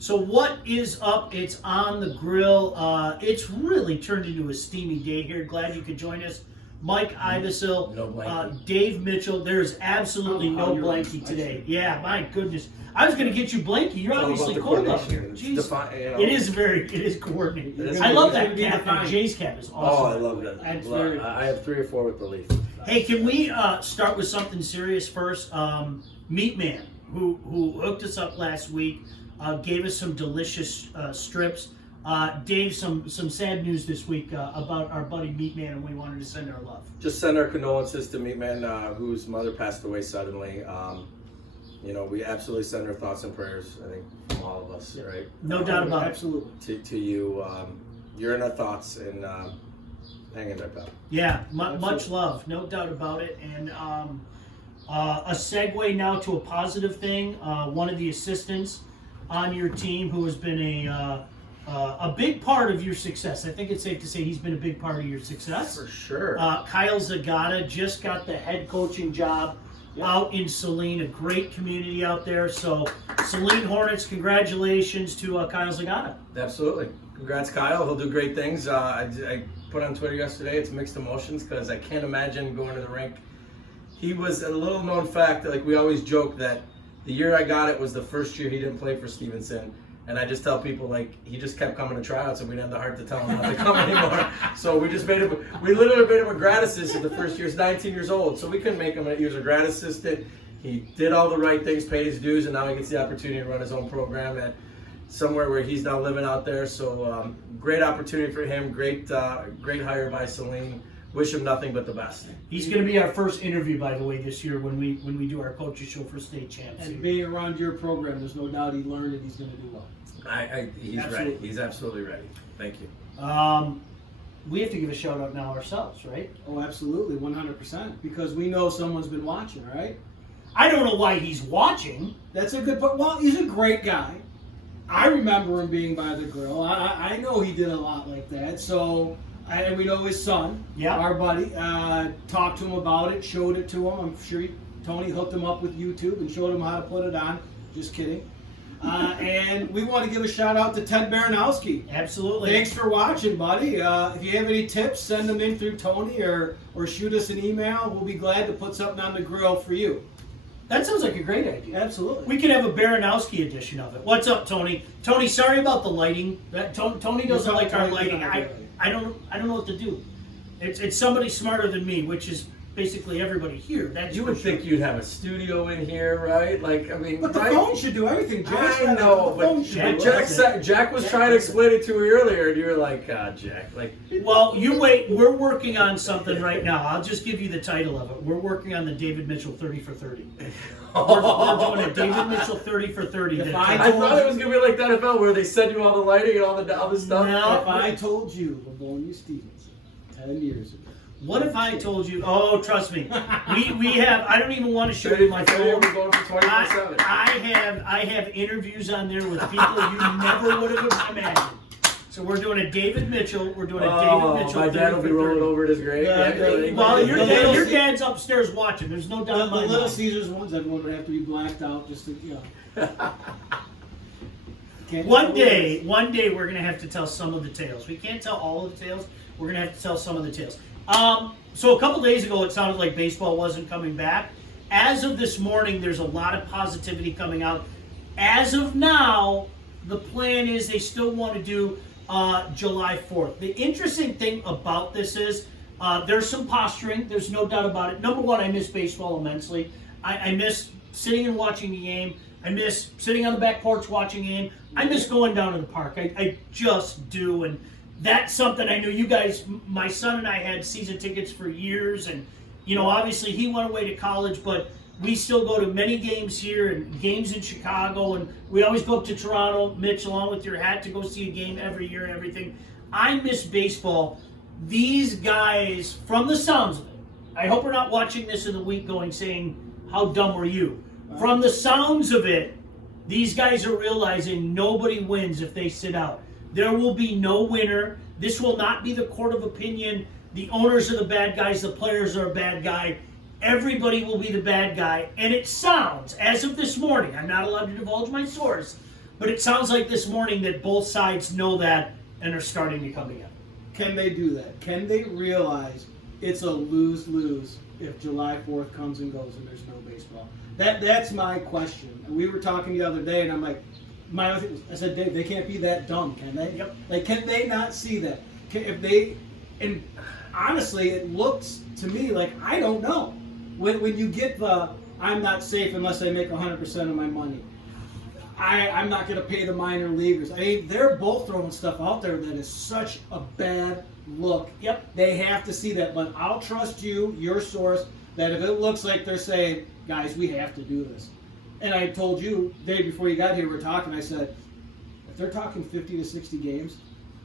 So what is up? It's on the grill. It's really turned into a steamy day here. Glad you could join us. Mike Ivesil, No blankie. Dave Mitchell. There's absolutely no blankie today. Yeah, my goodness. I was going to get you blankie. You're obviously cold up here. Jeez. It is coordinated. I love that cap. That Jay's cap is awesome. Oh, I love that. I have 3 or 4 with the leaf. Hey, can we start with something serious first? Meat Man, who hooked us up last week, gave us some delicious strips. Dave, some sad news this week about our buddy Meat Man, and we wanted to send our love. Just send our condolences to Meat Man, whose mother passed away suddenly. We absolutely send our thoughts and prayers, I think, from all of us, right? No doubt about it. Absolutely. To you. You're in our thoughts, and hang in there, pal. Yeah, much love, no doubt about it. And a segue now to a positive thing. One of the assistants on your team who has been a big part of your success. I think it's safe to say he's been a big part of your success. For sure. Kyle Zagata just got the head coaching job out in Saline, a great community out there. So Saline Hornets, congratulations to Kyle Zagata. Absolutely. Congrats, Kyle. He'll do great things. I put on Twitter yesterday, it's mixed emotions because I can't imagine going to the rink. He was a little known fact, like we always joke that the year I got it was the first year he didn't play for Stevenson. And I just tell people, like, he just kept coming to tryouts and we didn't have the heart to tell him not to come anymore. So we literally made him a grad assistant the first year. He's 19 years old. So we couldn't make him, he was a grad assistant. He did all the right things, paid his dues, and now he gets the opportunity to run his own program at somewhere where he's now living out there. So great opportunity for him. Great hire by Saline. Wish him nothing but the best. He's going to be our first interview, by the way, this year when we do our coaches show for state champs. And being around your program, there's no doubt he learned and he's going to do well. He's ready. He's absolutely ready. Thank you. We have to give a shout out now ourselves, right? Oh, absolutely, 100%. Because we know someone's been watching, right? I don't know why he's watching. That's a good point. Well, he's a great guy. I remember him being by the grill. I know he did a lot like that. So, and we know his son, our buddy, talked to him about it, showed it to him. I'm sure Tony hooked him up with YouTube and showed him how to put it on. Just kidding. And we want to give a shout out to Ted Baranowski. Absolutely. Thanks for watching, buddy. If you have any tips, send them in through Tony or shoot us an email. We'll be glad to put something on the grill for you. That sounds like a great idea. Absolutely. We could have a Baranowski edition of it. What's up, Tony? Tony, sorry about the lighting. Tony doesn't like our lighting. I don't know what to do. It's somebody smarter than me, which is basically everybody here. You would think you'd have a studio in here, right? Like, I mean, but the phone should do everything. I know, but Jack was trying to explain it to me earlier, and you were like, Jack, like. Well, you wait. We're working on something right now. I'll just give you the title of it. We're working on the David Mitchell 30 for 30. We're doing a David Mitchell 30 for 30. I thought it was gonna be like the NFL where they send you all the lighting and all the stuff. No, if I told you Livonia Stevenson 10 years ago. What if I told you? Oh, trust me, we have. I don't even want to show you my phone. We're going for 24/7. I have interviews on there with people you never would have imagined. So we're doing a David Mitchell. We're doing a David Mitchell. My dad will be rolling over at his grave. Well, your dad's upstairs watching. There's no doubt. The Little Caesars ones, everyone would have to be blacked out just to, One day, we're gonna have to tell some of the tales. We can't tell all of the tales. We're gonna have to tell some of the tales. So a couple days ago, it sounded like baseball wasn't coming back. As of this morning, there's a lot of positivity coming out. As of now, the plan is they still want to do July 4th. The interesting thing about this is there's some posturing. There's no doubt about it. Number one, I miss baseball immensely. I miss sitting and watching the game. I miss sitting on the back porch watching the game. I miss going down to the park. I just do. And that's something I know you guys, my son and I had season tickets for years, and obviously he went away to college, but we still go to many games here and games in Chicago, and we always go up to Toronto, Mitch, along with your hat, to go see a game every year and everything. I miss baseball. These guys, from the sounds of it, I hope we're not watching this in the week saying, how dumb were you? From the sounds of it, these guys are realizing nobody wins if they sit out. There will be no winner. This will not be the court of opinion. The owners are the bad guys. The players are a bad guy. Everybody will be the bad guy. And it sounds, as of this morning, I'm not allowed to divulge my source, But it sounds like this morning that both sides know that and are starting to come together. Can they do that? Can they realize it's a lose-lose if July 4th comes and goes and there's no baseball? That's my question. And we were talking the other day, and I'm like, I said, Dave, they can't be that dumb, can they? Yep. Like, can they not see that? If they, and honestly, it looks to me like I don't know. When you get the, I'm not safe unless I make 100% of my money. I'm not going to pay the minor leaguers. I mean, they're both throwing stuff out there that is such a bad look. Yep. They have to see that. But I'll trust you, your source, that if it looks like they're saying, guys, we have to do this. And I told you, the day before you got here, we're talking, I said, if they're talking 50 to 60 games,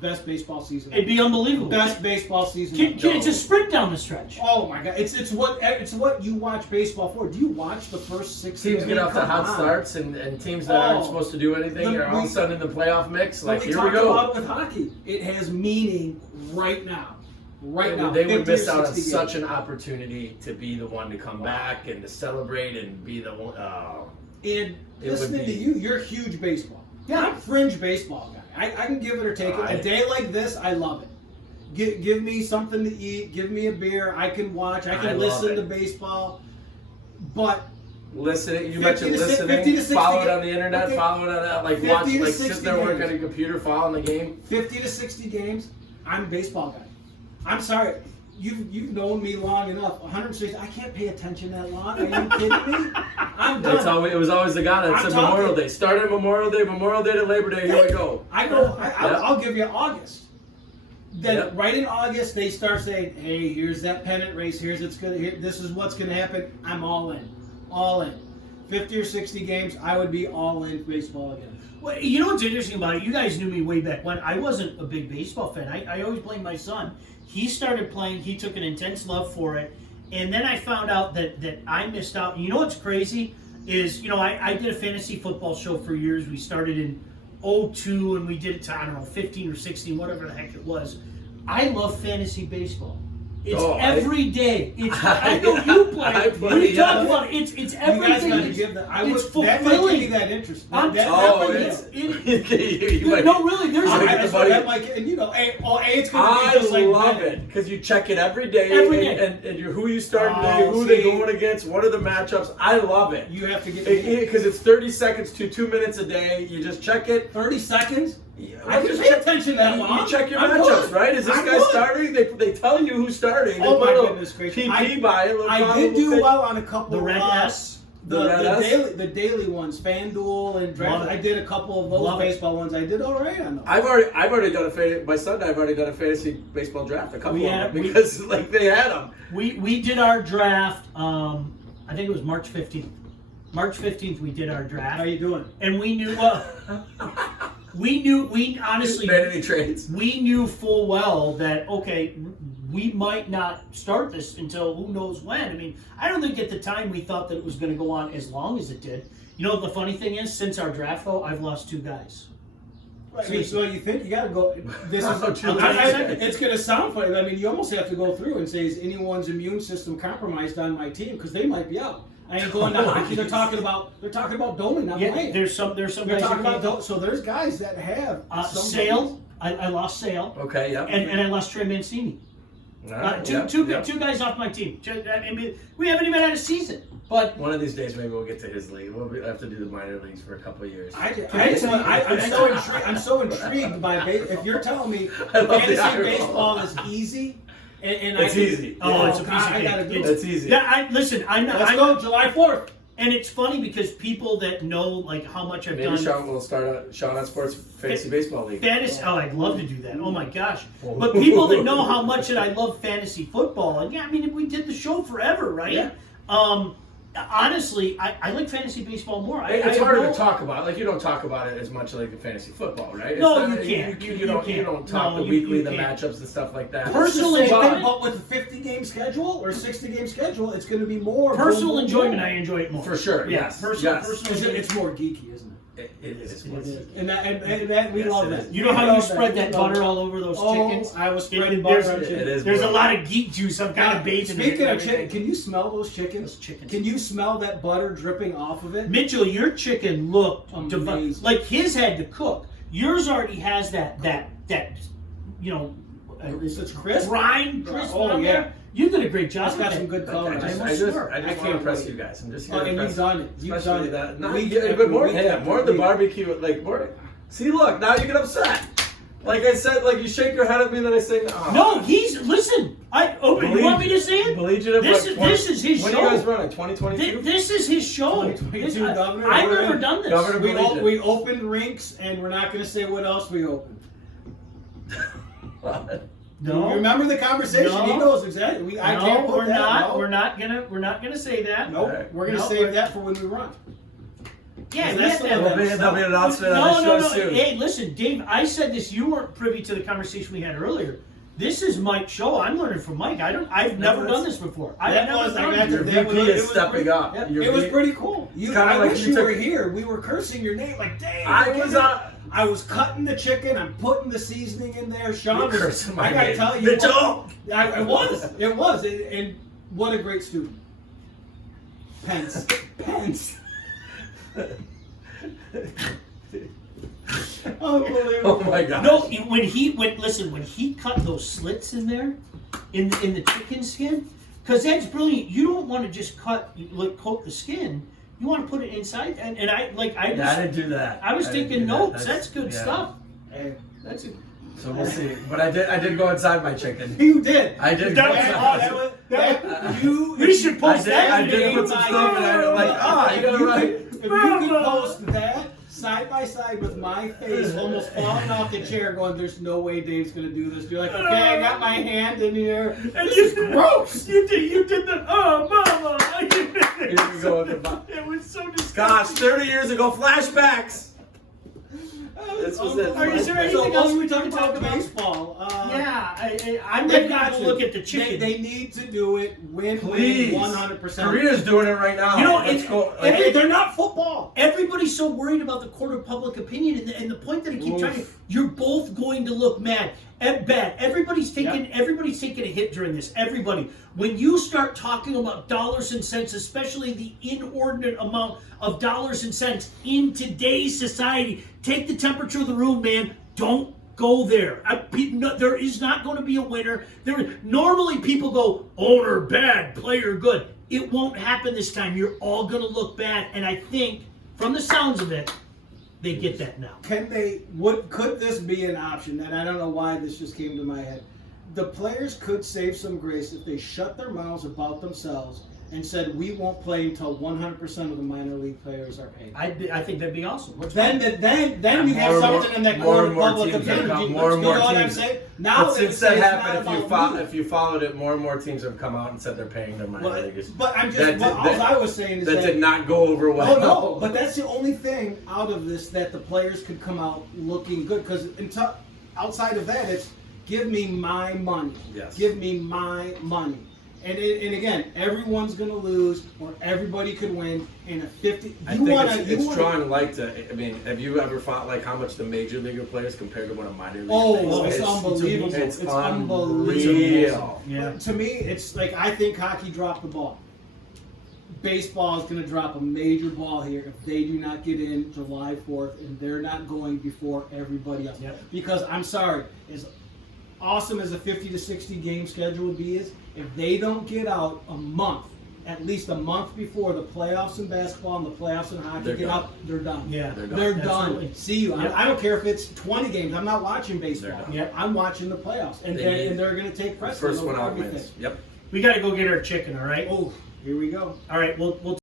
best baseball season. It'd be unbelievable. Best baseball season. It's a sprint down the stretch. Oh my God! It's what you watch baseball for. Do you watch the first 6 Teams get off to hot starts, and teams that aren't supposed to do anything are all of a sudden in the playoff mix. Like, here we go. About it with hockey, it has meaning right now. Right now, they would miss out on games. such an opportunity to be the one to come back and to celebrate and be the one. And listening to you, you're a huge baseball. Yeah. I'm a fringe baseball guy. I can give it or take it. A day like this, I love it. Give me something to eat. Give me a beer. I can watch. I can listen to baseball. But listening, you mentioned listening. 50 to 60 follow it on the internet. okay. Follow it on that. Like watch, like sit there, work games. on a computer, following the game. 50 to 60 games. I'm a baseball guy. I'm sorry. You've known me long enough. 160. I can't pay attention that long. Are you kidding me? I'm done. It was always the guy that said Memorial Day. Started Memorial Day to Labor Day. Here we go. I'll give you August. Then right in August they start saying, "Hey, here's that pennant race. This is what's gonna happen." I'm all in. 50 or 60 games, I would be all in baseball again. Well, you know what's interesting about it? You guys knew me way back when. I wasn't a big baseball fan. I always blamed my son. He started playing. He took an intense love for it. And then I found out that I missed out. And you know what's crazy is, I did a fantasy football show for years. We started in 2002 and we did it to, 15 or 16, whatever the heck it was. I love fantasy baseball. It's every day. I know you play. We talk about it. It's every day. You guys got to give that. It's fulfilling. That might give you that interest. No, really. There's it's going to be just like I love it because you check it every day. And who you start today, who they going against, what are the matchups. I love it. You have to get because it's 30 seconds to 2 minutes a day. You just check it. 30 seconds. I just pay attention that long. You check your matchups, right? Is this guy starting? They tell you who's starting. Oh my goodness gracious! PP by it. I did do well on a couple. The Red S. The daily ones, FanDuel and Draft. I did a couple of those baseball ones. I did all right on those. I've already done my son and I've already done a fantasy baseball draft. A couple of them because they had them. We did our draft. I think it was March 15th. March 15th we did our draft. How you doing? And we knew. We honestly made any trades. We knew full well that we might not start this until who knows when. I mean, I don't think at the time we thought that it was going to go on as long as it did. You know what the funny thing is? Since our draft though, I've lost 2 guys. Right. So you think you got to go? It's going to sound funny. I mean, you almost have to go through and say, is anyone's immune system compromised on my team? Because they might be out. I ain't going to hockey. They're talking about Domi not playing. There's some they're guys talking about so there's guys that have Sale. I lost Sale. Okay, yeah. And I lost Trey Mancini. Two guys off my team. I mean, we haven't even had a season. But one of these days, maybe we'll get to his league. We'll have to do the minor leagues for a couple of years. I'm so intrigued by baseball. If you're telling me fantasy baseball is easy. And it's easy. Oh, it's a piece of cake. It's easy. Yeah, listen, Let's go July 4th. And it's funny because people that know like how much I've done. Maybe Sean will start Sean on Sports Fantasy Baseball League. I'd love to do that. Oh my gosh! But people that know how much that I love fantasy football, and we did the show forever, right? Yeah. Honestly, I like fantasy baseball more. It's harder to talk about. Like you don't talk about it as much like the fantasy football, right? No, you can't. You don't talk the weekly, the matchups and stuff like that. Personally, but with a 50-game schedule or 60-game schedule, it's going to be more personal enjoyment. I enjoy it more for sure. Yes. Personal. It's more geeky, isn't it? It is. And that we Yes, love it that. is. You know how you spread that butter all over those chickens? I was spreading butter on It chicken. is. There's a lot of geek juice. I'm kind of bathing in it. Speaking of chicken, can you smell those chickens? Those chickens. Can you smell that butter dripping off of it? Mitchell, your chicken looked Amazing. like his had to cook. Yours already has that you know, It's crisp. brine crisp Oh, on yeah. there. You did a great job. It's got with some that. good color. I just swear. want to can't impress wait. you guys. I'm just Oh, here to and impress you've done it. You've Especially done it. that. Not, Week yeah, after but more, week yeah, after more of the week. barbecue. Like more. See, look, now you get upset. Like I said, like you shake your head at me, and then I say, No, listen. You want me to say it? This is his when show. When are you guys running? 2022? This is his show. 2022 Governor. I've never done this. Governor. We opened rinks, and we're not going to say what else we opened. No. You remember the conversation? No. He knows exactly. I can't put we're that. not. No. We're not gonna say that. Nope. Alright. We're going to No, save we're- that for when we run. Yeah, So we have to have There'll that. be an announcement on the No, show no. soon. Hey, listen, Dave. I said this. You weren't privy to the conversation we had earlier. This is Mike's show. I'm learning from Mike. I've never done this before. That was Your VP is stepping up. Yep, Your it was V- pretty cool. kinda I like wish you you took- were here. We were cursing your name like, Dave. I was cutting the chicken. I'm putting the seasoning in there. Sean You're was cursing my I gotta name. tell you, Mitchell! It was, and what a great student. Pence. Unbelievable. Oh my God. No, when he cut those slits in there, in the chicken skin, because that's brilliant. You don't want to just coat the skin. You want to put it inside, and I didn't do that. I was didn't taking do that. notes. That's good yeah. stuff. Hey, That's it. So we'll see. But I did go inside my chicken. you did. I did. We should post that. I did put some stuff in there. Like, you gotta write. If you could post that side by side with my face almost falling off the chair going, there's no way Dave's going to do this. You're like, okay, I got my hand in here. And This is gross. You did the mama. Here we go with the It was so disgusting. Gosh, 30 years ago, flashbacks. This was it. Is there anything So else we we talk can talk about about? baseball? I'm ready to look at the chicken. They need to do it. Win, Please. 100%. Korea's doing it right now. You know, Let's it- go. They're not football. Everybody's so worried about the court of public opinion, and the point that I keep Oof. trying to, you're both going to look bad. Everybody's taking a hit during this. Everybody. When you start talking about dollars and cents, especially the inordinate amount of dollars and cents in today's society, take the temperature of the room, man. Don't go there. There is not going to be a winner. Normally people go, owner bad, player good. It won't happen this time. You're all going to look bad, and I think, from the sounds of it, they get that now. Could this be an option? And I don't know why this just came to my head. The players could save some grace if they shut their mouths about themselves and said, we won't play until 100% of the minor league players are paid. I think that'd be awesome. Then you have something in that court of public opinion. More and more You know what I'm teams. saying? Now But since it's that not happened, about if you followed it, more and more teams have come out and said they're paying their minor leaguers. But I'm just, all I was saying is that did not go over well. Oh no, but that's the only thing out of this that the players could come out looking good. Because outside of that, it's give me my money. Yes. Give me my money. And again, everyone's going to lose, or everybody could win in a 50. I think it's drawing light to. I mean, have you ever thought like how much the major leaguer players compared to what a minor league? Oh, makes? it's unbelievable. It's unbelievable. unreal. To me, it's like I think hockey dropped the ball. Baseball is going to drop a major ball here if they do not get in July 4th, and they're not going before everybody else. Yep. Because I'm sorry, as awesome as a 50 to 60 game schedule would be, if they don't get out at least a month before the playoffs in basketball and the playoffs in hockey They're get done. out, they're done. Yeah, They're done. Absolutely. See you. Yep. I don't care if it's 20 games. I'm not watching baseball. They're done. Yep. I'm watching the playoffs, and they're going to take precedence First one over out everything. wins. Yep. We got to go get our chicken, all right? Oh, here we go. All right, we'll